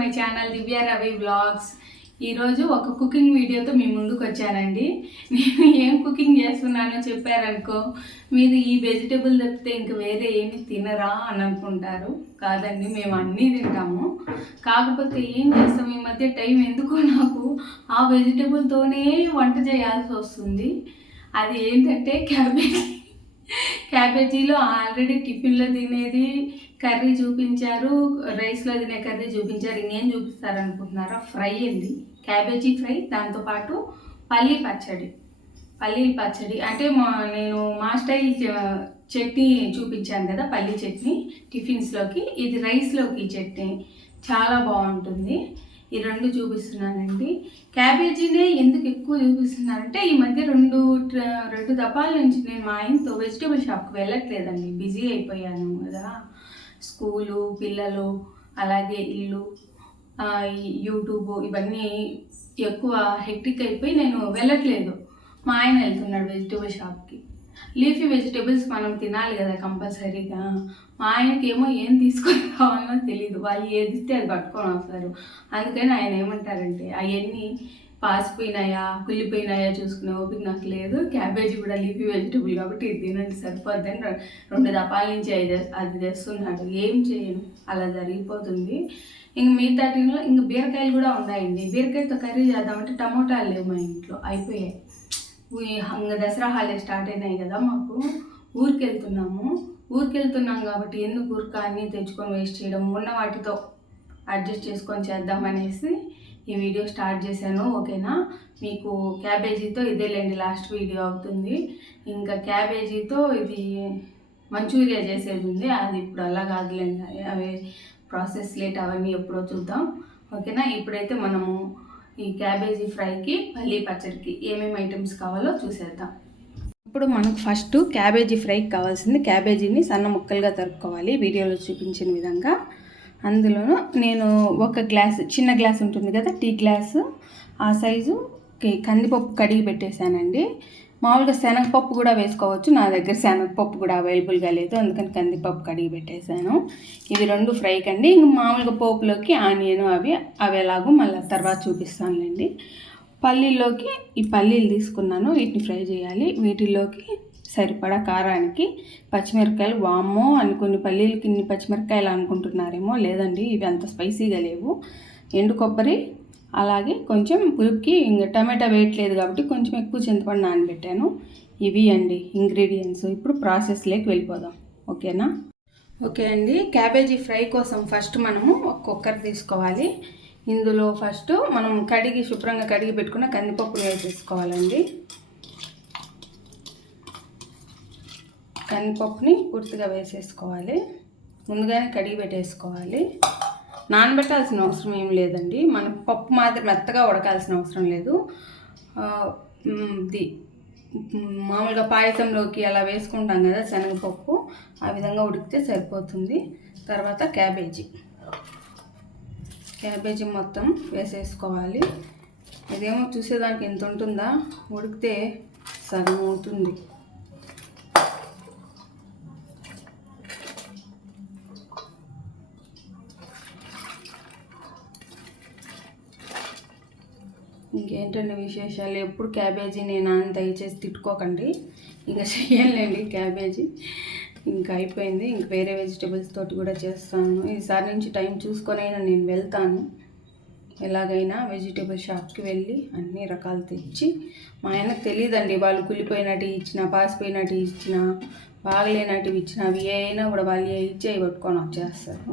My channel Divya Ravi vlogs. ఈరోజు ఒక cooking వీడియోతో మీ ముందుకు వచ్చానండి. నేను ఏం కుకింగ్ చేస్తున్నానో చెప్పారనుకో మీరు ఈ వెజిటేబుల్ తప్పితే ఇంక వేరే ఏమి తినరా అని అనుకుంటారు. కాదండి, మేము అన్నీ తింటాము. కాకపోతే ఏం చేస్తాం, ఈ మధ్య టైం ఎందుకో నాకు ఆ వెజిటేబుల్తోనే వంట చేయాల్సి వస్తుంది. అది ఏంటంటే క్యాబేజీలో ఆల్రెడీ టిఫిన్లో తినేది కర్రీ చూపించారు, రైస్లో తినే కర్రీ చూపించారు. ఇంకేం చూపిస్తారనుకుంటున్నారా? ఫ్రై అండి, క్యాబేజీ ఫ్రై. దాంతోపాటు పల్లీల పచ్చడి అంటే నేను మా స్టైల్ చట్నీ చూపించాను కదా, పల్లీ చట్నీ టిఫిన్స్లోకి. ఇది రైస్లోకి చట్నీ చాలా బాగుంటుంది. ఈ రెండు చూపిస్తున్నానండి. క్యాబేజీనే ఎందుకు ఎక్కువ చూపిస్తున్నానంటే ఈ మధ్య రెండు దఫాల నుంచి నేను మా ఆయనతో వెజిటేబుల్ షాప్కి వెళ్ళట్లేదండి. బిజీ అయిపోయాను కదా, స్కూలు, పిల్లలు, అలాగే ఇల్లు, యూట్యూబ్ ఇవన్నీ ఎక్కువ హెక్టిక్ అయిపోయి నేను వెళ్ళట్లేదు. మా ఆయన వెళ్తున్నాడు వెజిటేబుల్ షాప్కి. లీఫీ వెజిటేబుల్స్ మనం తినాలి కదా కంపల్సరీగా. మా ఆయనకేమో ఏం తీసుకొని రావాలో తెలియదు, వాళ్ళు ఏది ఇస్తే అది పట్టుకొని వస్తారు. అందుకని ఆయన ఏమంటారంటే అవన్నీ పాసిపోయినాయా కుళ్ళిపోయినాయా చూసుకునే ఓపిక నాకు లేదు, క్యాబేజీ కూడా లీఫీ వెజిటేబుల్ కాబట్టి ఇది తినండి సరిపోద్దని 2 దఫాల నుంచి అది తెస్తున్నాడు. ఏం చేయను, అలా జరిగిపోతుంది. ఇంక మిగతా టీంలో ఇంక బీరకాయలు కూడా ఉన్నాయండి. బీరకాయతో కర్రీ చేద్దామంటే టమోటాలు లేవు మా ఇంట్లో, అయిపోయాయి. ఇంకా దసరా హాలిడే స్టార్ట్ అయినాయి కదా, మాకు ఊరికి వెళ్తున్నాం కాబట్టి ఎందుకు ఊరిక అన్నీ తెచ్చుకొని వేస్ట్ చేయడం, ఉన్న వాటితో అడ్జస్ట్ చేసుకొని చేద్దామనేసి ఈ వీడియో స్టార్ట్ చేశాను. ఓకేనా? మీకు క్యాబేజీతో ఇదేలేండి లాస్ట్ వీడియో అవుతుంది. ఇంకా క్యాబేజీతో ఇది మంచూరియా చేసేది ఉంది, అది ఇప్పుడు అలా కాదులేండి, అవి ప్రాసెస్ లేట్ అవన్నీ ఎప్పుడో చూద్దాం. ఓకేనా? ఇప్పుడైతే మనము ఈ క్యాబేజీ ఫ్రైకి పల్లీ పచ్చడికి ఏమేమి ఐటమ్స్ కావాలో చూసేద్దాం. ఇప్పుడు మనకు ఫస్ట్ క్యాబేజీ ఫ్రైకి కావాల్సింది క్యాబేజీని సన్న ముక్కలుగా తరుక్కోవాలి వీడియోలో చూపించిన విధంగా. అందులోనూ నేను ఒక గ్లాసు, చిన్న గ్లాస్ ఉంటుంది కదా టీ గ్లాసు, ఆ సైజు కందిపప్పు కడిగి పెట్టేశానండి. మామూలుగా శనగపప్పు కూడా వేసుకోవచ్చు, నా దగ్గర శనగపప్పు కూడా అవైలబుల్గా లేదు, అందుకని కందిపప్పు కడిగి పెట్టేశాను. ఇవి 2 ఫ్రైకి అండి. ఇంక మామూలుగా పోపులోకి ఆనియన్ అవి ఎలాగో మళ్ళీ తర్వాత చూపిస్తానులేండి. పల్లీల్లోకి ఈ పల్లీలు తీసుకున్నాను, వీటిని ఫ్రై చేయాలి. వీటిల్లోకి సరిపడా కారానికి పచ్చిమిరపకాయలు. వామ్మో అని కొన్ని పల్లీలకి ఇన్ని పచ్చిమిరపకాయలు అనుకుంటున్నారేమో, లేదండి ఇవి అంత స్పైసీగా లేవు. ఎండు కొబ్బరి, అలాగే కొంచెం పులుపుకి ఇంకా టమాటా వేయట్లేదు కాబట్టి కొంచెం ఎక్కువ చింతపండు నానబెట్టాను. ఇవి అండి ఇంగ్రీడియంట్స్. ఇప్పుడు ప్రాసెస్లోకి వెళ్ళిపోదాం. ఓకేనా? ఓకే అండి. క్యాబేజీ ఫ్రై కోసం ఫస్ట్ మనము ఒక కుక్కర్ తీసుకోవాలి. ఇందులో ఫస్ట్ మనం శుభ్రంగా కడిగి పెట్టుకున్న కందిపప్పులు వేసేసుకోవాలండి. కందిపప్పుని పూర్తిగా వేసేసుకోవాలి, ముందుగానే కడిగి పెట్టేసుకోవాలి. నానబెట్టాల్సిన అవసరం ఏం లేదండి, మన పప్పు మాత్రం మెత్తగా ఉడకాల్సిన అవసరం లేదు. మామూలుగా పాయసంలోకి అలా వేసుకుంటాం కదా శనగపప్పు, ఆ విధంగా ఉడికితే సరిపోతుంది. తర్వాత క్యాబేజీ మొత్తం వేసేసుకోవాలి. ఇదేమో చూసేదానికి ఎంత ఉంటుందా, ఉడికితే సగం అవుతుంది. ఇంకేంటండి విశేషాలు? ఎప్పుడు క్యాబేజీ నేను దయచేసి తిట్టుకోకండి, ఇంకా చెయ్యాలండి క్యాబేజీ. ఇంకా అయిపోయింది, ఇంక వేరే వెజిటేబుల్స్ తోటి కూడా చేస్తాను. ఈసారి నుంచి టైం చూసుకొనైనా నేను వెళ్తాను. ఎలాగైనా వెజిటేబుల్ షాప్కి వెళ్ళి అన్ని రకాలు తెచ్చి, మా ఆయనకు తెలియదండి, వాళ్ళు కుళ్ళిపోయినట్టు ఇచ్చిన, పాసిపోయినట్టు ఇచ్చిన, బాగలేనట్టు ఇచ్చిన, అవి అయినా కూడా వాళ్ళు ఇచ్చి అవి పట్టుకొని వచ్చేస్తారు.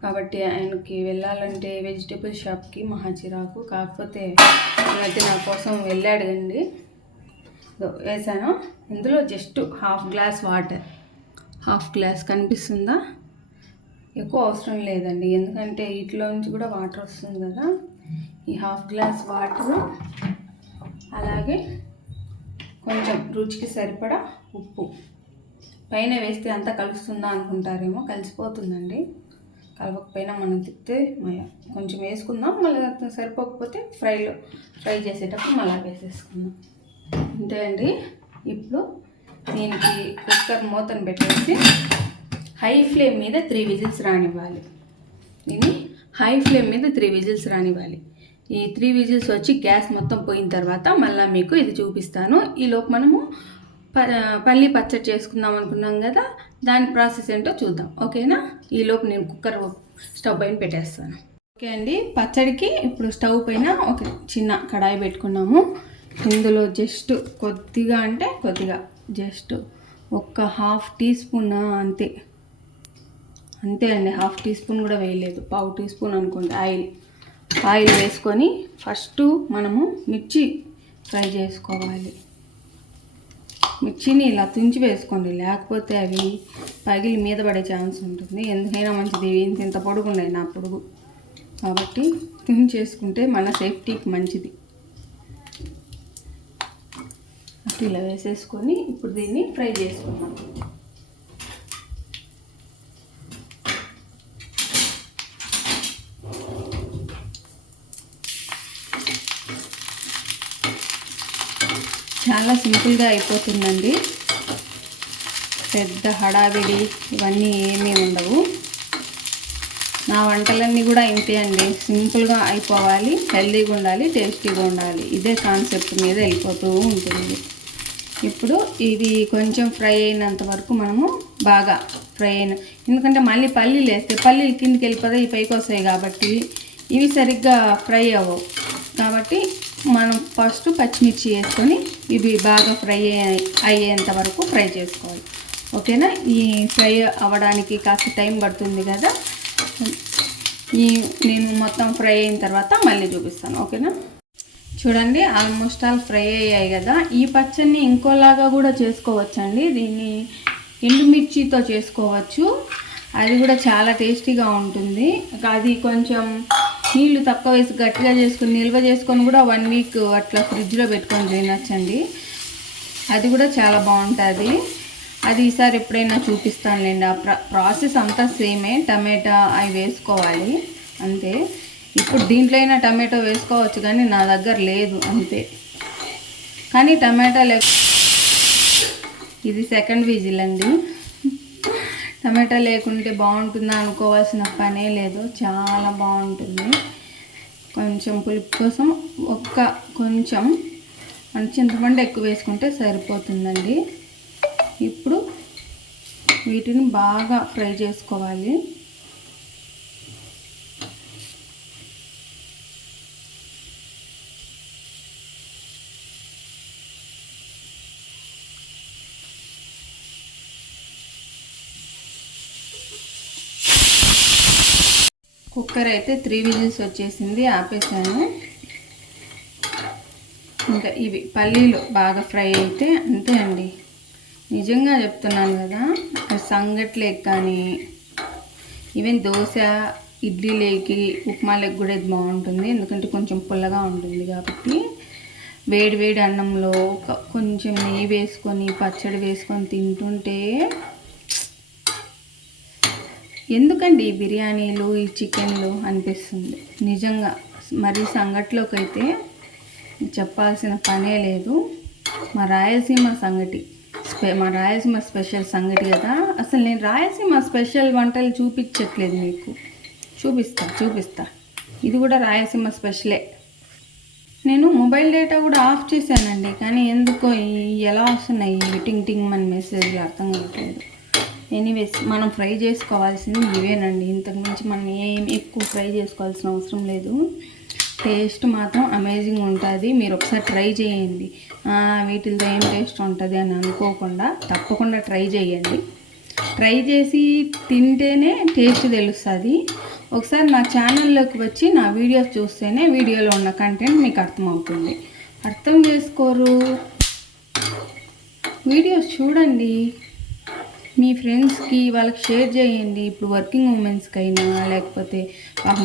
కాబట్టి ఆయనకి వెళ్ళాలంటే వెజిటేబుల్ షాప్కి మహా చిరాకు. కాకపోతే అయితే నా కోసం వెళ్ళాడండి. వేసాను. ఇందులో జస్ట్ హాఫ్ గ్లాస్ కనిపిస్తుందా? ఎక్కువ అవసరం లేదండి, ఎందుకంటే వీటిలో నుంచి కూడా వాటర్ వస్తుంది కదా. ఈ హాఫ్ గ్లాస్ వాటరు, అలాగే కొంచెం రుచికి సరిపడా ఉప్పు. పైన వేస్తే అంతా కలుస్తుందా అనుకుంటారేమో, కలిసిపోతుందండి. కలవకపోయినా మనం తిప్పితే కొంచెం వేసుకుందాం, మళ్ళీ సరిపోకపోతే ఫ్రై చేసేటప్పుడు మళ్ళీ వేసేసుకుందాం. అంతే అండి. ఇప్పుడు దీనికి కుక్కర్ మూతను పెట్టేసి హై ఫ్లేమ్ మీద 3 విజిల్స్ రానివ్వాలి. దీన్ని హై ఫ్లేమ్ మీద 3 విజిల్స్ రానివ్వాలి. ఈ 3 విజిల్స్ వచ్చి గ్యాస్ మొత్తం పోయిన తర్వాత మళ్ళీ మీకు ఇది చూపిస్తాను. ఈలోపు మనము పల్లి పచ్చడి చేసుకుందాం అనుకున్నాం కదా, దాని ప్రాసెస్ ఏంటో చూద్దాం. ఓకేనా? ఈలోపు నేను కుక్కర్ స్టవ్ పైన పెట్టేస్తాను. ఓకే అండి, పచ్చడికి ఇప్పుడు స్టవ్ పైన ఒక చిన్న కడాయి పెట్టుకున్నాము. ఇందులో జస్ట్ కొద్దిగా అంటే కొద్దిగా జస్ట్ ఒక 1/2 టీ స్పూన్ అంతే అండి. 1/2 టీ స్పూన్ కూడా వేయలేదు, 1/2 టీ స్పూన్ అనుకోండి ఆయిల్ వేసుకొని ఫస్ట్ మనము మిర్చి ఫ్రై చేసుకోవాలి. మిర్చిని ఇలా తుంచి వేసుకోండి, లేకపోతే అవి పగిలి మీద పడే ఛాన్స్ ఉంటుంది. ఎందుకైనా మంచిది, ఇంత పొడుగున్నాయి నా పొడుగు, కాబట్టి తుంచేసుకుంటే మన సేఫ్టీకి మంచిది. అటు ఇలా వేసేసుకొని ఇప్పుడు దీన్ని ఫ్రై చేసుకుందాం. చాలా సింపుల్గా అయిపోతుందండి, పెద్ద హడావిడి ఇవన్నీ ఏమీ ఉండవు. నా వంటలన్నీ కూడా ఇంతే అండి, సింపుల్గా అయిపోవాలి, హెల్తీగా ఉండాలి, టేస్టీగా ఉండాలి, ఇదే కాన్సెప్ట్ మీద వెళ్ళిపోతూ ఉంటుంది. ఇప్పుడు ఇది కొంచెం ఫ్రై అయినంత వరకు మనము బాగా ఫ్రై ఎందుకంటే మళ్ళీ పల్లీలు వేస్తే పల్లీలు కిందికి వెళ్ళిపోతాయి, పైకి వస్తాయి, కాబట్టి ఇవి సరిగ్గా ఫ్రై అవ్వవు. కాబట్టి మనం ఫస్ట్ పచ్చిమిర్చి వేసుకొని ఇవి బాగా ఫ్రై అయ్యేంత వరకు ఫ్రై చేసుకోవాలి. ఓకేనా? ఈ ఫ్రై అవ్వడానికి కాస్త టైం పడుతుంది కదా, నేను మొత్తం ఫ్రై అయిన తర్వాత మళ్ళీ చూపిస్తాను. ఓకేనా? చూడండి, ఆల్మోస్ట్ ఆల్ ఫ్రై అయ్యాయి కదా. ఈ పచ్చడిని ఇంకోలాగా కూడా చేసుకోవచ్చండి, దీన్ని ఎండుమిర్చితో చేసుకోవచ్చు, అది కూడా చాలా టేస్టీగా ఉంటుంది. అది కొంచెం నీళ్ళు తక్కువ వేసి గట్టిగా చేసుకొని నిల్వ చేసుకొని కూడా 1 వీక్ అట్లా ఫ్రిడ్జ్లో పెట్టుకొని తినచ్చండి, అది కూడా చాలా బాగుంటుంది. అది ఈసారి ఎప్పుడైనా చూపిస్తానులేండి. ఆ ప్రాసెస్ అంతా సేమే, టమాటా అవి వేసుకోవాలి అంతే. ఇప్పుడు దీంట్లో అయినా టమాటో వేసుకోవచ్చు, కానీ నా దగ్గర లేదు అంతే. కానీ టమాటా ఇది సెకండ్ విజిల్ అండి, టమాటా లేకుంటే బాగుంటుందా అనుకోవాల్సిన పనే లేదు, చాలా బాగుంటుంది. కొంచెం పులుపు కోసం కొంచెం చింతపండు ఎక్కువ వేసుకుంటే సరిపోతుందండి. ఇప్పుడు వీటిని బాగా ఫ్రై చేసుకోవాలి. కుక్కర్ అయితే 3 విజిల్స్ వచ్చేసింది, ఆపేసాను. ఇంకా ఇవి పల్లీలు బాగా ఫ్రై అయితే అంతే అండి, నిజంగా చెప్తున్నాను కదా. సంగట్లేకి కానీ ఈవెన్ దోశ, ఇడ్లీలేకి, ఉప్మాలేకి కూడా ఇది బాగుంటుంది, ఎందుకంటే కొంచెం పుల్లగా ఉంటుంది కాబట్టి. వేడి వేడి అన్నంలో కొంచెం నెయ్యి వేసుకొని పచ్చడి వేసుకొని తింటుంటే, ఎందుకండి ఈ బిర్యానీలు, ఈ చికెన్లు అనిపిస్తుంది నిజంగా. మరి సంగట్లోకి అయితే చెప్పాల్సిన పనే లేదు. మా రాయలసీమ స్పెషల్ సంగటి కదా. అసలు నేను రాయలసీమ స్పెషల్ వంటలు చూపించట్లేదు మీకు, చూపిస్తా. ఇది కూడా రాయలసీమ స్పెషలే. నేను మొబైల్ డేటా కూడా ఆఫ్ చేశానండి, కానీ ఎందుకో ఎలా వస్తున్నాయి టింగ్ మన మెసేజ్లు అర్థం కావట్లేదు. ఎనీవేస్, మనం ఫ్రై చేసుకోవాల్సింది ఇవేనండి, ఇంతకుమించి మనం ఏం ఎక్కువ ఫ్రై చేసుకోవాల్సిన అవసరం లేదు. టేస్ట్ మాత్రం అమేజింగ్ ఉంటుంది, మీరు ఒకసారి ట్రై చేయండి. వీటితో ఏం టేస్ట్ ఉంటుంది అని అనుకోకుండా తప్పకుండా ట్రై చేయండి. ట్రై చేసి తింటేనే టేస్ట్ తెలుస్తుంది. ఒకసారి నా ఛానల్లోకి వచ్చి నా వీడియోస్ చూస్తేనే వీడియోలో ఉన్న కంటెంట్ మీకు అర్థమవుతుంది. అర్థం చేసుకోరు, వీడియోస్ చూడండి, మీ ఫ్రెండ్స్కి వాళ్ళకి షేర్ చేయండి. ఇప్పుడు వర్కింగ్ ఉమెన్స్కి అయినా, లేకపోతే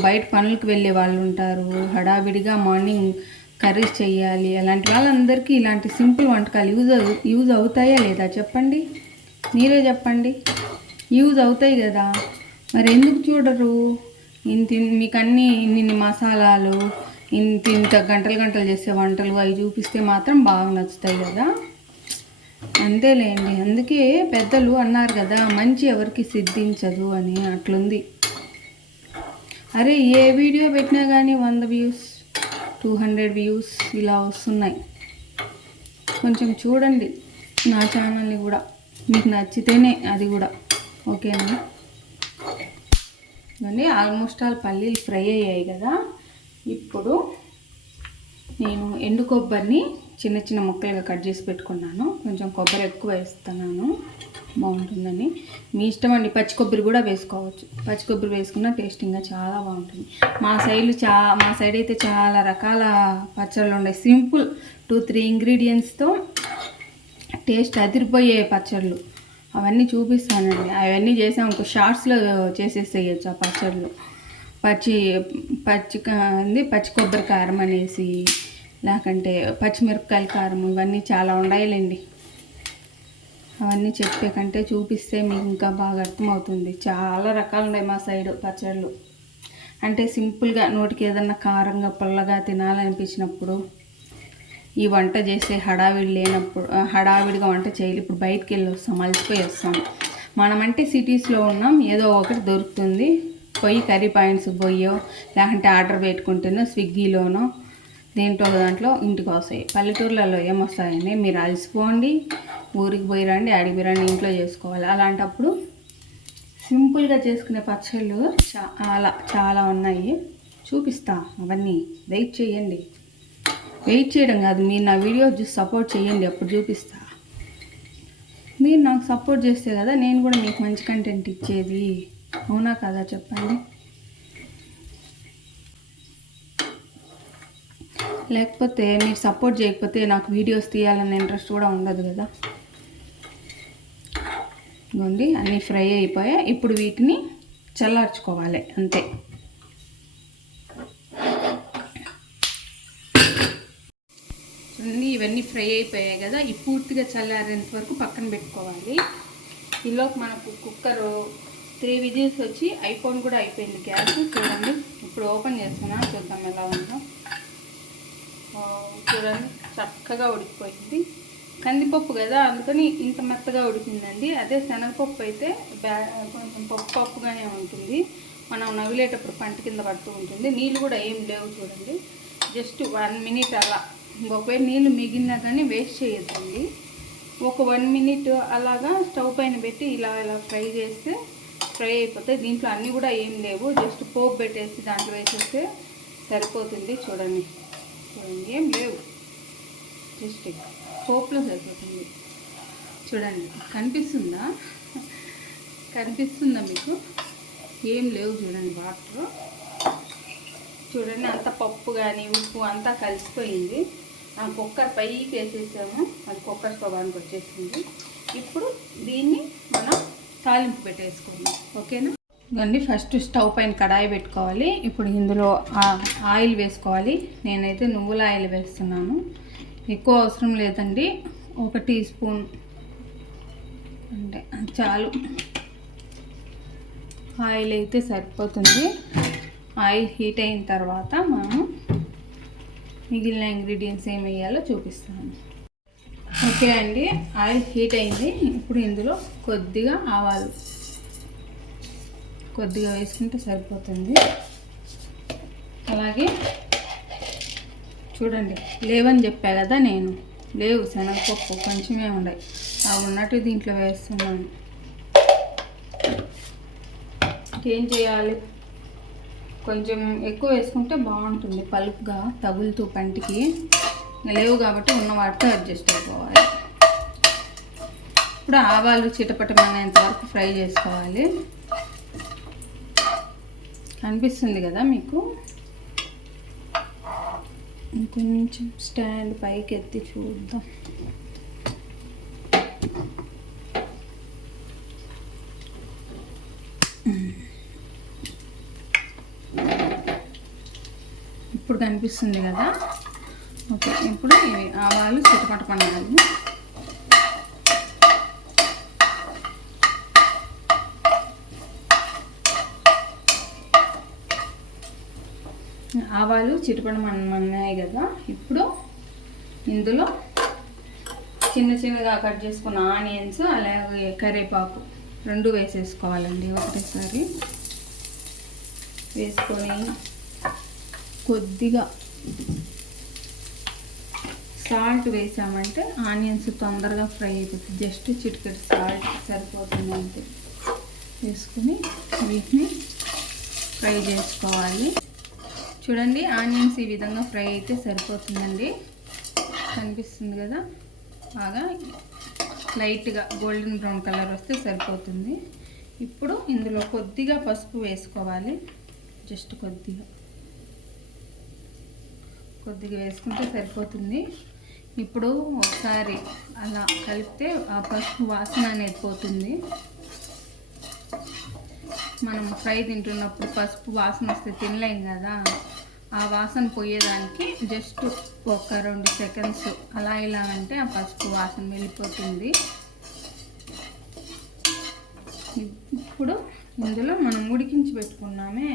బయట పనులకు వెళ్ళే వాళ్ళు ఉంటారు, హడావిడిగా మార్నింగ్ కర్రీస్ చేయాలి, అలాంటి వాళ్ళందరికీ ఇలాంటి సింపుల్ వంటకాలు యూజ్ అవుతాయా లేదా చెప్పండి, మీరే చెప్పండి. యూజ్ అవుతాయి కదా, మరి ఎందుకు చూడరు? మీకు అన్నీ ఇన్ని మసాలాలు, ఇంత గంటలు చేసే వంటలు అవి చూపిస్తే మాత్రం బాగా నచ్చుతాయి కదా. అంతేలేండి, అందుకే పెద్దలు అన్నారు కదా, మంచి ఎవరికి సిద్ధించదు అని. అట్లుంది. అరే ఏ వీడియో పెట్టినా కానీ 100 వ్యూస్ 200 వ్యూస్ ఇలా వస్తున్నాయి. కొంచెం చూడండి నా ఛానల్ని కూడా, మీకు నచ్చితేనే అది కూడా. ఓకేనా అండి. ఆల్మోస్ట్ ఆల్ పల్లీలు ఫ్రై అయ్యాయి కదా. ఇప్పుడు నేను ఎండు కొబ్బరిని చిన్న చిన్న ముక్కలుగా కట్ చేసి పెట్టుకున్నాను. కొంచెం కొబ్బరి ఎక్కువ వేస్తున్నాను, బాగుంటుందని. మీ ఇష్టం అండి, పచ్చి కొబ్బరి కూడా వేసుకోవచ్చు. పచ్చి కొబ్బరి వేసుకున్న టేస్టింగ్గా చాలా బాగుంటుంది. మా సైడ్ అయితే చాలా రకాల పచ్చళ్ళు ఉన్నాయి. సింపుల్ 2-3 ఇంగ్రీడియంట్స్తో టేస్ట్ అదిరిపోయే పచ్చళ్ళు. అవన్నీ చూపిస్తానండి. అవన్నీ చేసాం ఇంకో షార్ట్స్లో చేసేసేయచ్చు. ఆ పచ్చళ్ళు పచ్చి కొబ్బరి కారం అనేసి, లేకంటే పచ్చిమిరపకాయల కారం, ఇవన్నీ చాలా ఉండాయిలేండి. అవన్నీ చెప్పే కంటే చూపిస్తే మీకు ఇంకా బాగా అర్థమవుతుంది. చాలా రకాలు ఉన్నాయి మా సైడ్ పచ్చళ్ళు. అంటే సింపుల్గా నోటికి ఏదన్నా కారంగా పుల్లగా తినాలనిపించినప్పుడు, ఈ వంట చేసే హడావిడి లేనప్పుడు, హడావిడిగా వంట చేయాలి. ఇప్పుడు బయటికి వెళ్ళి వస్తాం, అలసిపోయి వస్తాం. మనమంటే సిటీస్లో ఉన్నాం, ఏదో ఒకటి దొరుకుతుంది. పోయి కర్రీ పాయింట్స్ పోయో, లేకుంటే ఆర్డర్ పెట్టుకుంటేనో స్విగ్గీలోనో దేంట్లో దాంట్లో ఇంటికి వస్తాయి. పల్లెటూర్లలో ఏమొస్తాయండి, మీరు అలసిపోండి, ఊరికి పోయి రండి, అడిగి పోయి రండి, ఇంట్లో చేసుకోవాలి. అలాంటప్పుడు సింపుల్గా చేసుకునే పచ్చళ్ళు చాలా ఉన్నాయి. చూపిస్తా అవన్నీ. వెయిట్ చేయండి. వెయిట్ చేయడం కాదు, మీరు నా వీడియో చూసి సపోర్ట్ చేయండి, అప్పుడు చూపిస్తా. మీరు నాకు సపోర్ట్ చేస్తే కదా నేను కూడా మీకు మంచి కంటెంట్ ఇచ్చేది. అవునా కదా చెప్పండి. లేకపోతే మీరు సపోర్ట్ చేయకపోతే నాకు వీడియోస్ తీయాలన్న ఇంట్రెస్ట్ కూడా ఉండదు కదా. ఇవ్వండి, అన్నీ ఫ్రై అయిపోయాయి. ఇప్పుడు వీటిని చల్లార్చుకోవాలి అంతే. చూడండి, ఇవన్నీ ఫ్రై అయిపోయాయి కదా. ఈ పూర్తిగా చల్లారేంత వరకు పక్కన పెట్టుకోవాలి. ఈలోపు మనకు కుక్కర్ 3 విజిల్స్ వచ్చి ఐఫోన్ కూడా అయిపోయింది గ్యాస్. చూడండి, ఇప్పుడు ఓపెన్ చేస్తున్నా, చూద్దాం ఎలా ఉందో. చూడండి, చక్కగా ఉడికిపోయింది. కందిపప్పు కదా, అందుకని ఇంత మెత్తగా ఉడికిందండి. అదే శనగపప్పు అయితే కొంచెం పప్పుగానే ఉంటుంది. మనం నవ్విలేటప్పుడు పంట కింద పడుతూ ఉంటుంది. నీళ్ళు కూడా ఏం లేవు. చూడండి, జస్ట్ 1 మినిట్ అలా. ఒకవేళ నీళ్ళు మిగిలినా కానీ వేస్ట్ చేయొద్దండి. ఒక 1 మినిట్ అలాగా స్టవ్ పైన పెట్టి ఇలా ఫ్రై చేస్తే ఫ్రై అయిపోతాయి. దీంట్లో అన్నీ కూడా ఏం లేవు, జస్ట్ పోపు పెట్టేసి దాంట్లో వేసేస్తే సరిపోతుంది. చూడండి, ఏం లేవు, జస్ట్ పోపులో సరిపోతుంది. చూడండి, కనిపిస్తుందా మీకు? ఏం లేవు. చూడండి, వాటర్ చూడండి, అంత పప్పు కానీ ఉప్పు అంతా కలిసిపోయింది. కుక్కర్ పైకి వేసేసాము, అది కుక్కర్ స్టవ్కి వచ్చేసింది. ఇప్పుడు దీన్ని మనం తాలింపు పెట్టేసుకుందాం. ఓకేనా ఇవ్వండి. ఫస్ట్ స్టవ్ పైన కడాయి పెట్టుకోవాలి. ఇప్పుడు ఇందులో ఆయిల్ వేసుకోవాలి. నేనైతే నువ్వుల ఆయిల్ వేస్తున్నాను. ఎక్కువ అవసరం లేదండి, 1 టీ స్పూన్ అంటే చాలు. ఆయిల్ అయితే సరిపోతుంది. ఆయిల్ హీట్ అయిన తర్వాత మనం మిగిలిన ఇంగ్రీడియంట్స్ ఏమి వేయాలో చూపిస్తాను. ఓకే అండి, ఆయిల్ హీట్ అయింది. ఇప్పుడు ఇందులో కొద్దిగా ఆవాలు వేసుకుంటే సరిపోతుంది. అలాగే చూడండి, లేవని చెప్పా కదా నేను, లేవు శనగపప్పు కొంచెమే ఉన్నాయి. అవి ఉన్నట్టు దీంట్లో వేస్తున్నాను. ఏం చేయాలి, కొంచెం ఎక్కువ వేసుకుంటే బాగుంటుంది, పలుపుగా తగులుతూ పంటికి. లేవు కాబట్టి ఉన్న వాటితో అడ్జస్ట్ అయిపోవాలి. ఇప్పుడు ఆవాలు చిటపటమనేంత వరకు ఫ్రై చేసుకోవాలి. కనిపిస్తుంది కదా మీకు? కొంచెం స్టాండ్ పైకి ఎత్తి చూద్దాం. ఇప్పుడు కనిపిస్తుంది కదా? ఓకే, ఇప్పుడు ఇవి ఆవాలు చిటపటమనాలి. ఆవాలు చిటపటమన్నాయి కదా. ఇప్పుడు ఇందులో చిన్నగా కట్ చేసుకున్న ఆనియన్స్, అలాగే కరివేపాకు 2 వేసేసుకోవాలండి ఒకటేసారి. వేసుకొని కొద్దిగా సాల్ట్ వేసామంటే ఆనియన్స్ తొందరగా ఫ్రై అయిపోతుంది. జస్ట్ చిటికెడు సాల్ట్ సరిపోతుంది అంతే. వేసుకొని వీటిని ఫ్రై చేసుకోవాలి. చూడండి, ఆనియన్స్ ఈ విధంగా ఫ్రై అయితే సరిపోతుందండి. కనిపిస్తుంది కదా, బాగా లైట్గా గోల్డెన్ బ్రౌన్ కలర్ వస్తే సరిపోతుంది. ఇప్పుడు ఇందులో కొద్దిగా పసుపు వేసుకోవాలి. జస్ట్ కొద్దిగా వేసుకుంటే సరిపోతుంది. ఇప్పుడు ఒకసారి అలా కలిపితే ఆ పసుపు వాసన అనేది పోతుంది. మనం ఫ్రై తింటున్నప్పుడు పసుపు వాసన వస్తే తినలేం కదా, ఆ వాసన పోయేదానికి జస్ట్ ఒక 2 సెకండ్స్ అలా ఇలా అంటే ఆ పసుపు వాసన వెళ్ళిపోతుంది. ఇప్పుడు ఇందులో మనం ఉడికించి పెట్టుకున్నామే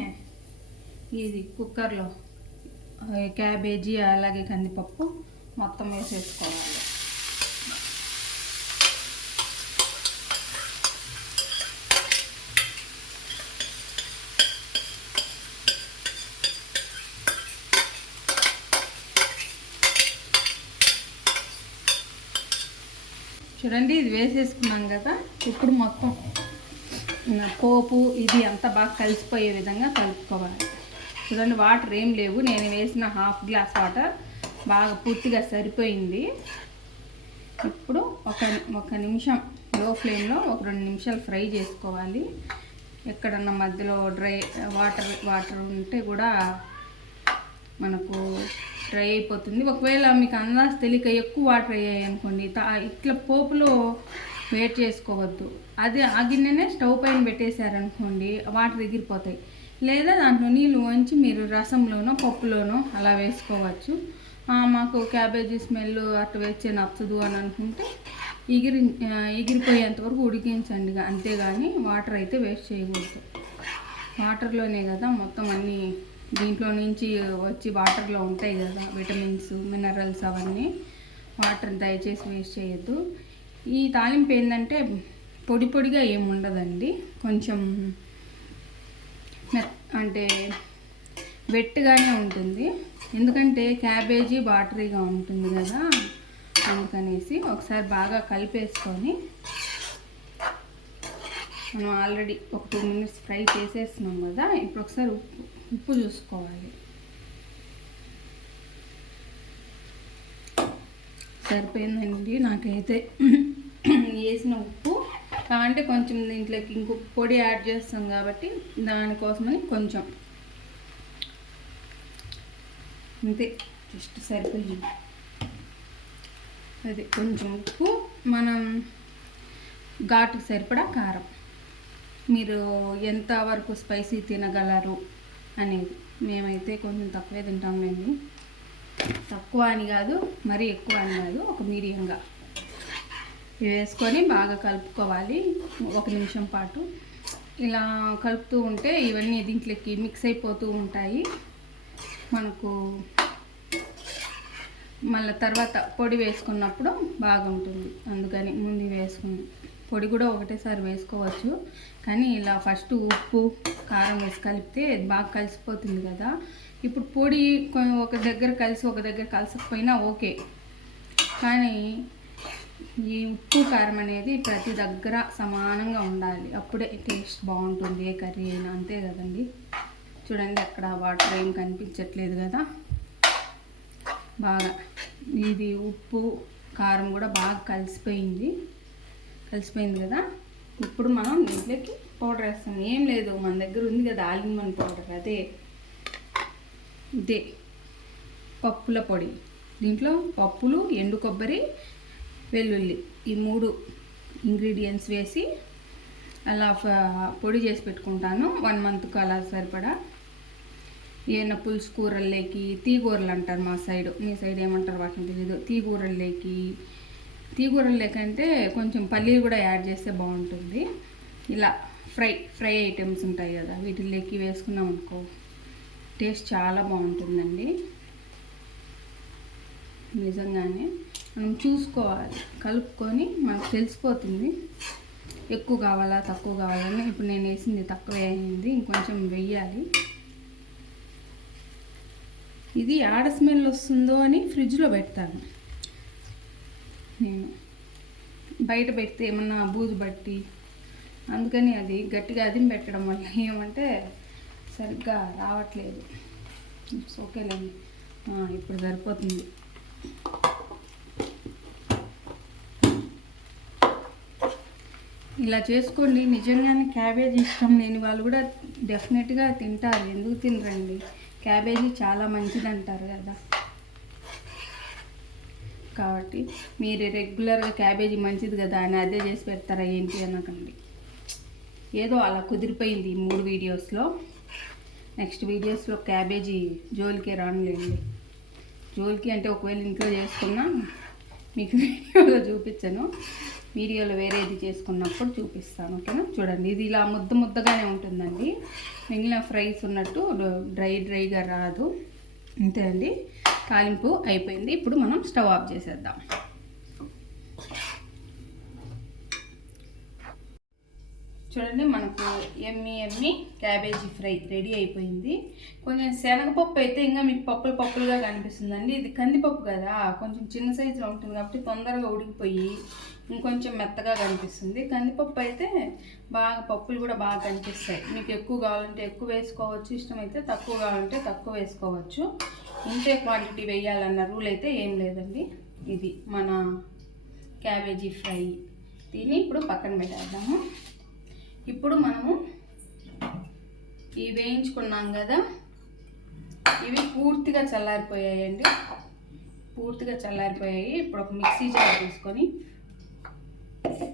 ఇది కుక్కర్లో క్యాబేజీ అలాగే కందిపప్పు మొత్తం వేసేసుకోవాలి. చూడండి, ఇది వేసేసుకున్నాం కదా. ఇప్పుడు మొత్తం పోపు ఇది అంతా బాగా కలిసిపోయే విధంగా కలుపుకోవాలి. చూడండి, వాటర్ ఏం లేవు. నేను వేసిన 1/2 గ్లాస్ వాటర్ బాగా పూర్తిగా సరిపోయింది. ఇప్పుడు ఒక నిమిషం లో ఫ్లేమ్లో ఒక 2 నిమిషాలు ఫ్రై చేసుకోవాలి. ఎక్కడన్నా మధ్యలో వాటర్ ఉంటే కూడా మనకు డ్రై అయిపోతుంది. ఒకవేళ మీకు అందాజ తెలియక ఎక్కువ వాటర్ అయ్యాయి అనుకోండి, ఇట్లా పోపులో వేట్ చేసుకోవద్దు. అది ఆ గిన్నెనే స్టవ్ పైన పెట్టేశారనుకోండి, వాటర్ ఎగిరిపోతాయి. లేదా దాంట్లో నీళ్ళు వంచి మీరు రసంలోనో పప్పులోనో అలా వేసుకోవచ్చు. మాకు క్యాబేజీ స్మెల్ అట్లా వేస్తే నచ్చదు అని అనుకుంటే ఎగిరిపోయేంత వరకు ఉడికించండి, అంతేగాని వాటర్ అయితే వేస్ట్ చేయకూడదు. వాటర్లోనే కదా మొత్తం అన్నీ దీంట్లో నుంచి వచ్చి వాటర్లో ఉంటాయి కదా విటమిన్స్, మినరల్స్ అవన్నీ. వాటర్ దయచేసి వేస్ట్ చేయొద్దు. ఈ తాలింపు ఏంటంటే పొడిగా ఏమి ఉండదండి, కొంచెం అంటే వెట్గానే ఉంటుంది. ఎందుకంటే క్యాబేజీ వాటరీగా ఉంటుంది కదా, అందుకనేసి ఒకసారి బాగా కలిపేసుకొని మనం ఆల్రెడీ ఒక 2 మినిట్స్ ఫ్రై చేసేస్తున్నాం కదా. ఇప్పుడు ఒకసారి ఉప్పు చూసుకోవాలి. సరిపోయిందండి నాకైతే వేసిన ఉప్పు. అంటే కొంచెం దీంట్లోకి ఇంకొక పొడి యాడ్ చేస్తాం కాబట్టి దానికోసమని కొంచెం అంతే, జస్ట్ సరిపోయింది. అది కొంచెం ఉప్పు, మనం ఘాటుకు సరిపడా కారం, మీరు ఎంతవరకు స్పైసీ తినగలరు అనేది. మేమైతే కొంచెం తక్కువే తింటాంలేండి, తక్కువ అని కాదు మరీ ఎక్కువ అని కాదు, ఒక మీడియంగా వేసుకొని బాగా కలుపుకోవాలి. 1 నిమిషం పాటు ఇలా కలుపుతూ ఉంటే ఇవన్నీ దీంట్లోకి మిక్స్ అయిపోతూ ఉంటాయి. మనకు మళ్ళీ తర్వాత పొడి వేసుకున్నప్పుడు బాగుంటుంది, అందుకని ముందు వేసుకుని పొడి కూడా ఒకటేసారి వేసుకోవచ్చు. కానీ ఇలా ఫస్ట్ ఉప్పు కారం వేసి కలిపితే బాగా కలిసిపోతుంది కదా. ఇప్పుడు పొడి ఒక దగ్గర కలిసి ఒక దగ్గర కలిసకపోయినా ఓకే, కానీ ఈ ఉప్పు కారం అనేది ప్రతి దగ్గర సమానంగా ఉండాలి, అప్పుడే టేస్ట్ బాగుంటుంది ఏ కర్రీ అయినా, అంతే కదండి. చూడండి, అక్కడ వాటర్ ఏం కనిపించట్లేదు కదా. బాగా ఇది ఉప్పు కారం కూడా బాగా కలిసిపోయింది కదా. ఇప్పుడు మనం దీంట్లోకి పౌడర్ వేస్తాం. ఏం లేదు, మన దగ్గర ఉంది కదా ఆలిమన్ పౌడర్, ఇదే పప్పుల పొడి. దీంట్లో పప్పులు, ఎండు కొబ్బరి, వెల్లుల్లి ఈ 3 ఇంగ్రీడియంట్స్ వేసి అలా పొడి చేసి పెట్టుకుంటాను. 1 మంత్కు అలా సరిపడా. ఏమైనా పులుసు కూరల్లోకి, తీగూరలు అంటారు మా సైడు, మీ సైడ్ ఏమంటారు వాటిని తెలీదు. తీగూరల్లోకి అంటే కొంచెం పల్లీలు కూడా యాడ్ చేస్తే బాగుంటుంది. ఇలా ఫ్రై ఐటమ్స్ ఉంటాయి కదా, వీటిల్లోకి వేసుకున్నాం అనుకో టేస్ట్ చాలా బాగుంటుందండి. నిజంగానే మనం చూసుకోవాలి, కలుపుకొని మనకు తెలిసిపోతుంది ఎక్కువ కావాలా తక్కువ కావాలని. ఇప్పుడు నేను వేసింది తక్కువే అయింది, ఇంకొంచెం వెయ్యాలి. ఇది ఆడ స్మెల్ వస్తుందో అని ఫ్రిడ్జ్లో పెడతాను నేను. బయట పెడితే ఏమన్నా బూజు బట్టి, అందుకని అది గట్టిగా అదిమి పెట్టడం వల్ల ఏమంటే సరిగ్గా రావట్లేదు. ఓకేలేండి, ఇప్పుడు సరిపోతుంది. ఇలా చేసుకోండి. నిజంగానే క్యాబేజీ ఇష్టం లేని వాళ్ళు కూడా డెఫినెట్గా తింటారు. ఎందుకు తినరండి? క్యాబేజీ చాలా మంచిది అంటారు కదా. కాబట్టి మీరు రెగ్యులర్గా క్యాబేజీ మంచిది కదా అని అదే చేసి పెడతారా ఏంటి అనకండి. ఏదో అలా కుదిరిపోయింది ఈ 3 వీడియోస్లో. నెక్స్ట్ వీడియోస్లో క్యాబేజీ జోలికే రానులేండి. జోలికి అంటే ఒకవేళ ఇంట్లో చేసుకున్నా మీకు వీడియోలో చూపించను. వీడియోలో వేరేది చేసుకున్నప్పుడు చూపిస్తాను. ఓకేనా? చూడండి, ఇది ఇలా ముద్దగానే ఉంటుందండి. మిగిలిన ఫ్రైస్ ఉన్నట్టు డ్రైగా రాదు. అంతే అండి, తాలింపు అయిపోయింది. ఇప్పుడు మనం స్టవ్ ఆఫ్ చేసేద్దాం. చూడండి, మనకు ఎమ్మి క్యాబేజీ ఫ్రై రెడీ అయిపోయింది. కొంచెం శనగపప్పు అయితే ఇంకా మీకు పప్పులుగా కనిపిస్తుందండి. ఇది కందిపప్పు కదా, కొంచెం చిన్న సైజులో ఉంటుంది కాబట్టి తొందరగా ఉడికిపోయి ఇంకొంచెం మెత్తగా కనిపిస్తుంది. కందిపప్పు అయితే బాగా పప్పులు కూడా బాగా కనిపిస్తాయి. మీకు ఎక్కువ కావాలంటే ఎక్కువ వేసుకోవచ్చు, ఇష్టమైతే తక్కువ కావాలంటే తక్కువ వేసుకోవచ్చు. ఇంతే క్వాంటిటీ వేయాలన్న రూల్ అయితే ఏం లేదండి. ఇది మన క్యాబేజీ ఫ్రై. దీన్ని ఇప్పుడు పక్కన పెట్టేద్దాము. ఇప్పుడు మనము ఇవి వేయించుకున్నాం కదా, ఇవి పూర్తిగా చల్లారిపోయాయండి. ఇప్పుడు ఒక మిక్సీ జార్ తీసుకొని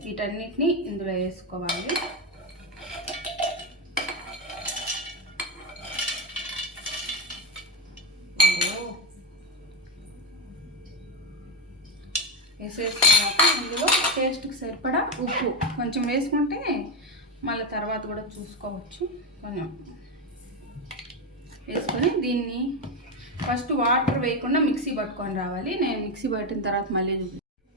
వీటన్నిటిని ఇందులో వేసుకోవాలి. వేసేసుకున్నాక ఇందులో టేస్ట్కి సరిపడా ఉప్పు కొంచెం వేసుకుంటే మళ్ళీ తర్వాత కూడా చూసుకోవచ్చు. కొంచెం వేసుకొని దీన్ని ఫస్ట్ వాటర్ వేయకుండా మిక్సీ పట్టుకొని రావాలి. నేను మిక్సీ పట్టిన తర్వాత మళ్ళీ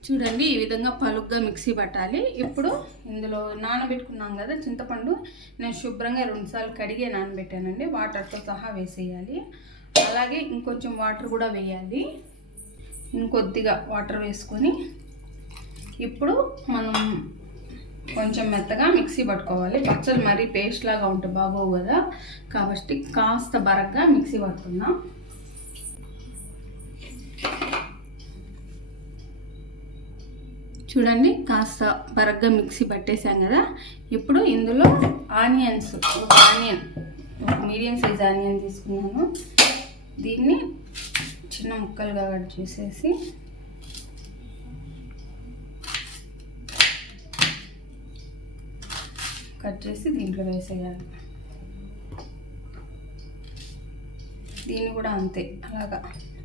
చూడండి, ఈ విధంగా పలుగ్గా మిక్సీ పట్టాలి. ఇప్పుడు ఇందులో నానబెట్టుకున్నాం కదా చింతపండు, నేను శుభ్రంగా 2 సార్లు కడిగే నానబెట్టానండి. వాటర్తో సహా వేసేయాలి. అలాగే ఇంకొంచెం వాటర్ కూడా వేయాలి. ఇంకొద్దిగా వాటర్ వేసుకొని ఇప్పుడు మనం కొంచెం మెత్తగా మిక్సీ పట్టుకోవాలి. పచ్చళ్ళు మరీ పేస్ట్ లాగా ఉంటే బాగోవు కదా, కాబట్టి కాస్త బరగ్గా మిక్సీ పట్టుకుందాం. చూడండి, కాస్త బరగ్గా మిక్సీ పట్టేసాం కదా. ఇప్పుడు ఇందులో ఆనియన్స్, ఒక మీడియం సైజ్ ఆనియన్ తీసుకున్నాను. దీన్ని చిన్న ముక్కలుగా కట్ చేసేసి దీంట్లో వేసేయాలి. దీన్ని కూడా అంతే, అలాగా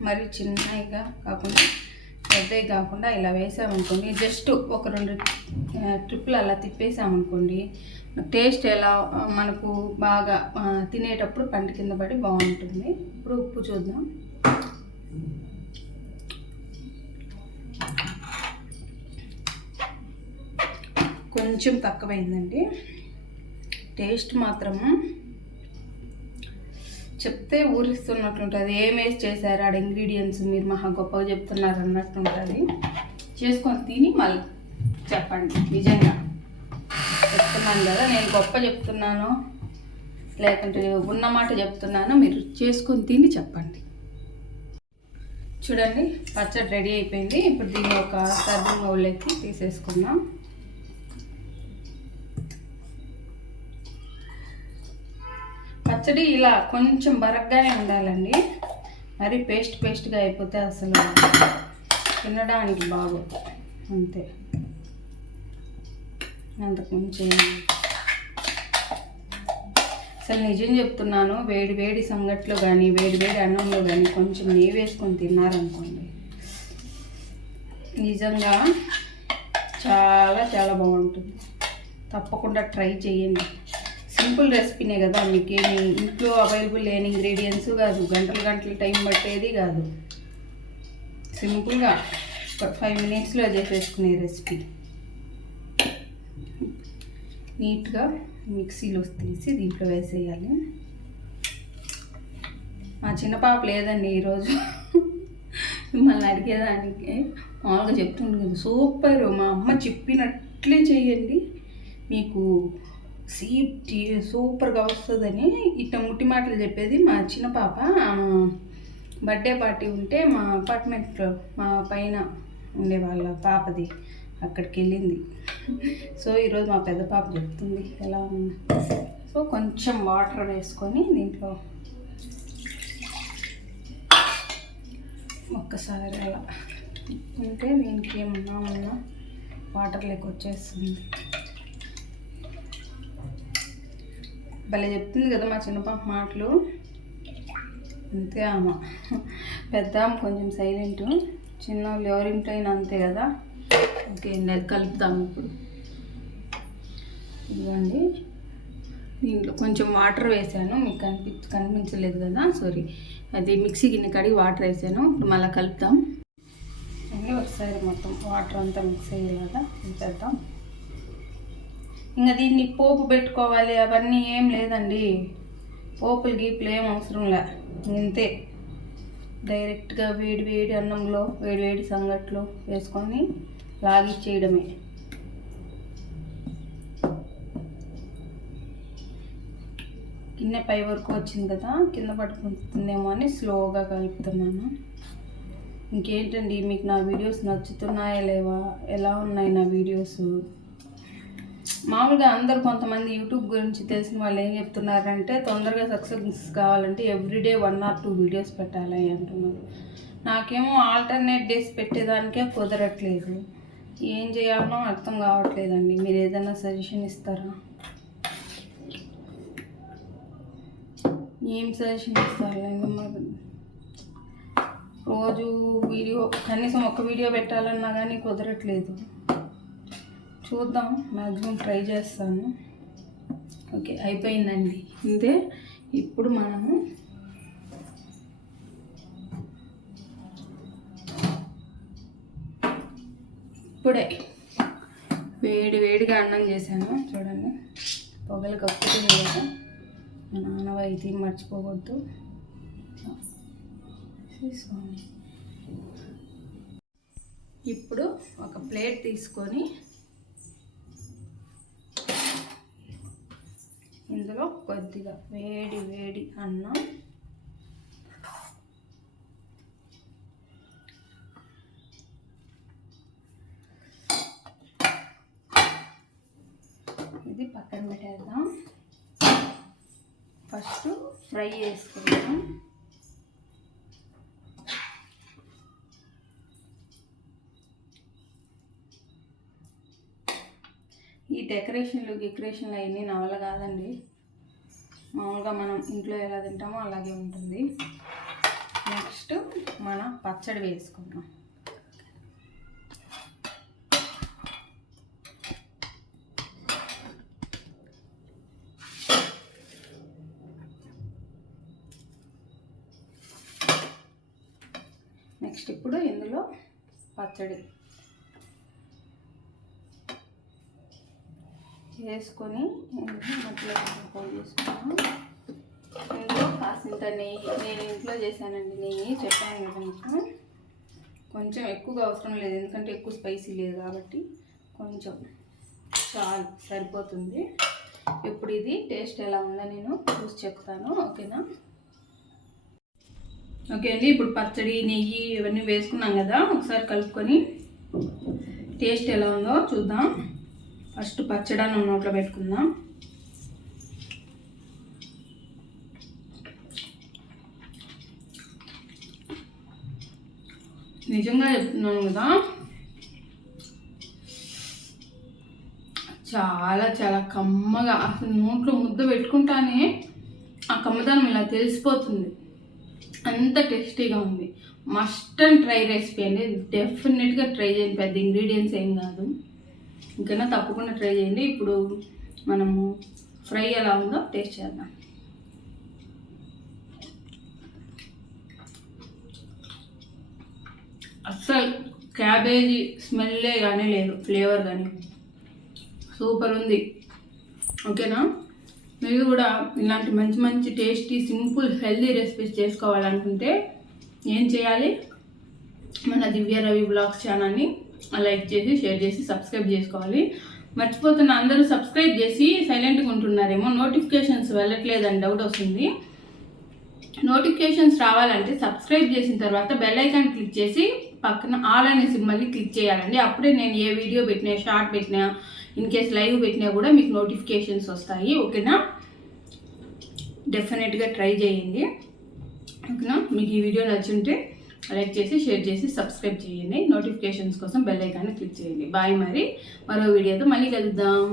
మరి చిన్నగా కాకుండా పెద్దవి కాకుండా ఇలా వేసామనుకోండి, జస్ట్ ఒక 2 ట్రిప్పులు అలా తిప్పేసామనుకోండి, టేస్ట్ ఎలా మనకు బాగా తినేటప్పుడు పంట కింద పడి బాగుంటుంది. ఇప్పుడు ఉప్పు చూద్దాం. కొంచెం తక్కువైందండి. టేస్ట్ మాత్రం చెప్తే ఊరిస్తున్నట్లుంటుంది. ఏం వేసి చేశారు ఆడ ఇంగ్రీడియంట్స్, మీరు మహా గొప్పగా చెప్తున్నారు అన్నట్టుంటుంది. చేసుకొని తిని మళ్ళీ చెప్పండి. నిజంగా చెప్తున్నాను కదా, నేను గొప్ప చెప్తున్నాను లేకుంటే ఉన్నమాట చెప్తున్నాను, మీరు చేసుకొని తిని చెప్పండి. చూడండి, పచ్చడి రెడీ అయిపోయింది. ఇప్పుడు దీన్ని ఒక సర్వింగ్ బౌల్లోకి తీసేసుకుందాం. పచ్చడి ఇలా కొంచెం బరగ్గానే ఉండాలండి. మరి పేస్ట్గా అయిపోతే అసలు తినడానికి బాగోదు. అంతే, అంతకుమించి అసలు నిజం చెప్తున్నాను, వేడి సంగట్లో కానీ వేడి అన్నంలో కానీ కొంచెం నెయ్యి వేసుకొని తిన్నారనుకోండి, నిజంగా చాలా బాగుంటుంది. తప్పకుండా ట్రై చేయండి. సింపుల్ రెసిపీనే కదా, మీకేమి ఇంట్లో అవైలబుల్ లేని ఇంగ్రీడియంట్స్ కాదు, గంటలు టైం పట్టేది కాదు. సింపుల్గా 5 మినిట్స్లో చేసేసుకునే రెసిపీ. నీట్గా మిక్సీలో తీసి దీంట్లో వేసేయాలి. మా చిన్న పాప లేదండి ఈరోజు మిమ్మల్ని అడిగేదానికి. మామూలుగా చెప్తుంది కదా సూపర్, మా అమ్మ చెప్పినట్లే చేయండి మీకు సూపర్గా వస్తుందని ఇట్లా ముట్టి మాటలు చెప్పేది. మా చిన్న పాప బర్త్డే పార్టీ ఉంటే మా అపార్ట్మెంట్లో మా పైన ఉండే వాళ్ళ పాపది అక్కడికి వెళ్ళింది. సో ఈరోజు మా పెద్ద పాప చెప్తుంది ఎలా ఉంది. సో కొంచెం వాటర్ వేసుకొని దీంట్లో ఒక్కసారి అలా ఉంటే దీనికి ఏమన్నా వాటర్ లెక్క వచ్చేస్తుంది. భలే చెప్తుంది కదా మా చిన్న పాప మాటలు. అంతే ఆమె. పెద్ద కొంచెం సైలెంట్, చిన్న వాళ్ళు ఎవరింట్లో అయినా అంతే కదా. ఓకే అండి, అది కలుపుతాము ఇప్పుడు. ఇదిగోండి, దీంట్లో కొంచెం వాటర్ వేసాను, మీకు కనిపించలేదు కదా, సారీ. అది మిక్సీ గిన్నె కడిగి వాటర్ వేసాను. ఇప్పుడు మళ్ళీ కలుపుతాం అండి. ఒకసారి మొత్తం వాటర్ అంతా మిక్స్ అయ్యేలాగా చేద్దాం. ఇంకా దీన్ని పోపు పెట్టుకోవాలి అవన్నీ ఏం లేదండి. పోపులు గీపులు ఏం అవసరం లే, ఇంతే. డైరెక్ట్గా వేడి వేడి అన్నంలో వేడి వేడి సంగట్లో వేసుకొని లాగిచ్చేయడమే. గిన్నె పై వరకు వచ్చింది కదా, కింద పట్టుకుంటుందేమో అని స్లోగా కలుపుతున్నాను. ఇంకేంటండి, మీకు నా వీడియోస్ నచ్చుతున్నాయా లేవా, ఎలా ఉన్నాయి నా వీడియోస్? మామూలుగా అందరు కొంతమంది యూట్యూబ్ గురించి తెలిసిన వాళ్ళు ఏం చెప్తున్నారంటే తొందరగా సక్సెస్ కావాలంటే ఎవ్రీడే 1 or 2 వీడియోస్ పెట్టాలి అంటున్నారు. నాకేమో ఆల్టర్నేట్ డేస్ పెట్టేదానికే కుదరట్లేదు. ఏం చేయాలో అర్థం కావట్లేదండి. మీరు ఏదైనా సజెషన్ ఇస్తారా? ఏం సజెషన్ ఇస్తారులేండి. మరి రోజు వీడియో, కనీసం ఒక వీడియో పెట్టాలన్నా కానీ కుదరట్లేదు. చూద్దాం, మ్యాక్సిమం ట్రై చేస్తాను. ఓకే, అయిపోయిందండి ఇంతే. ఇప్పుడు మనము ఇప్పుడే వేడిగా అన్నం చేశాను చూడండి. పొగలు కప్పుతుంది కదా, మా నాన్నవైతే మర్చిపోవద్దు తీసుకోండి. ఇప్పుడు ఒక ప్లేట్ తీసుకొని ఇందులో కొద్దిగా వేడి అన్నం, ఇది పక్కన పెట్టేద్దాం. ఫస్ట్ ఫ్రై చేసుకుందాం. ఈ డెకరేషన్లు అవన్నీ నా వల్ల కాదండి. మామూలుగా మనం ఇంట్లో ఎలా తింటామో అలాగే ఉంటుంది. నెక్స్ట్ మన పచ్చడి వేసుకుందాం. నెక్స్ట్ ఇప్పుడు ఇందులో పచ్చడి వేసుకొని మధ్యలో హోల్ చేసుకున్నాను. ఇందులో కాసింత నెయ్యి, నేను ఇంట్లో చేశానండి. నెయ్యి చెప్పాను కదా మీకు, కొంచెం ఎక్కువగా అవసరం లేదు ఎందుకంటే ఎక్కువ స్పైసీ లేదు కాబట్టి కొంచెం చాలు, సరిపోతుంది. ఇప్పుడు ఇది టేస్ట్ ఎలా ఉందో నేను చూసి చెప్తాను, ఓకేనా? ఓకే అండి, ఇప్పుడు పచ్చడి నెయ్యి ఇవన్నీ వేసుకున్నాం కదా, ఒకసారి కలుపుకొని టేస్ట్ ఎలా ఉందో చూద్దాం. ఫస్ట్ పచ్చడి అన్నం నోట్లో పెట్టుకుందాం. నిజంగా చెప్తున్నాను కదా, చాలా చాలా కమ్మగా, అసలు నోట్లో ముద్ద పెట్టుకుంటానే ఆ కమ్మదనం ఇలా తెలిసిపోతుంది. అంత టేస్టీగా ఉంది. మస్ట్ అండ్ ట్రై రెసిపీ అండి, డెఫినెట్గా ట్రై చేయండి. పెద్ద ఇంగ్రీడియంట్స్ ఏం కాదు, ఇంకైనా తప్పకుండా ట్రై చేయండి. ఇప్పుడు మనము ఫ్రై ఎలా ఉందో టేస్ట్ చేద్దాం. అస్సలు క్యాబేజీ స్మెల్లే కానీ లేదు, ఫ్లేవర్ కానీ సూపర్ ఉంది, ఓకేనా? మీరు కూడా ఇలాంటి మంచి మంచి టేస్టీ సింపుల్ హెల్దీ రెసిపీస్ చేసుకోవాలనుకుంటే ఏం చేయాలి, మన దివ్య రవి బ్లాగ్స్ ఛానల్ని లైక్ చేసి షేర్ చేసి సబ్స్క్రైబ్ చేసుకోవాలి. మర్చిపోతున్న అందరూ సబ్స్క్రైబ్ చేసి సైలెంట్గా ఉంటున్నారేమో, నోటిఫికేషన్స్ వెళ్ళట్లేదని డౌట్ వస్తుంది. నోటిఫికేషన్స్ రావాలంటే సబ్స్క్రైబ్ చేసిన తర్వాత బెల్ ఐకాన్ క్లిక్ చేసి పక్కన ఆల్ అనే సింబల్ని క్లిక్ చేయాలండి. అప్పుడే నేను ఏ వీడియో పెట్టినా, షార్ట్ పెట్టినా, ఇన్ కేస్ లైవ్ పెట్టినా కూడా మీకు నోటిఫికేషన్స్ వస్తాయి. ఓకేనా, డెఫినెట్గా ట్రై చేయండి. ఓకేనా, మీకు ఈ వీడియో నచ్చుంటే లైక్ చేసి షేర్ చేసి సబ్స్క్రైబ్ చేయండి. నోటిఫికేషన్స్ కోసం బెల్ ఐకాన్ని క్లిక్ చేయండి. బాయ్, మరి మరో వీడియోతో మళ్ళీ కలుద్దాం.